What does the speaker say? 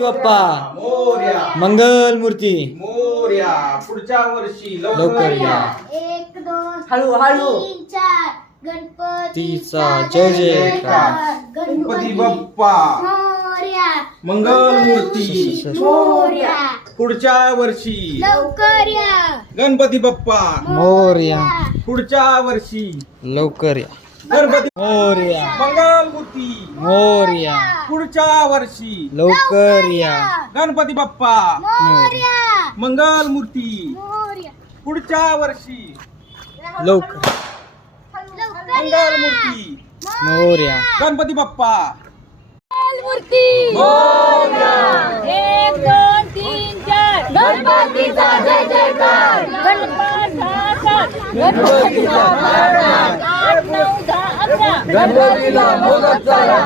बाप्पा मोरया. मंगल मूर्ती मोरया. पुढच्या वर्षी लवकर या. 1 2 हळू. 3 4 गणपतीचा जय जयकार. गणपती बाप्पा मोरया. मंगल मूर्ती मोरया. पुढच्या वर्षी लवकर या. गणपती बाप्पा मोरया पुढच्या वर्षी लवकर या. गणपती मोरया मंगल मूर्ती मोरया पुढच्या वर्षी लवकर या. गणपती बाप्पा मोरया. मंगल मूर्ती मोरया. पुढच्या वर्षी लवकर मंगल मूर्ती मोरया गणपती बाप्पा मूर्ती. 1 2 3 4 गणपतीचा जय जयकार. गणपतीचा 8 9 10 11 गणपतीला मोदक चाला.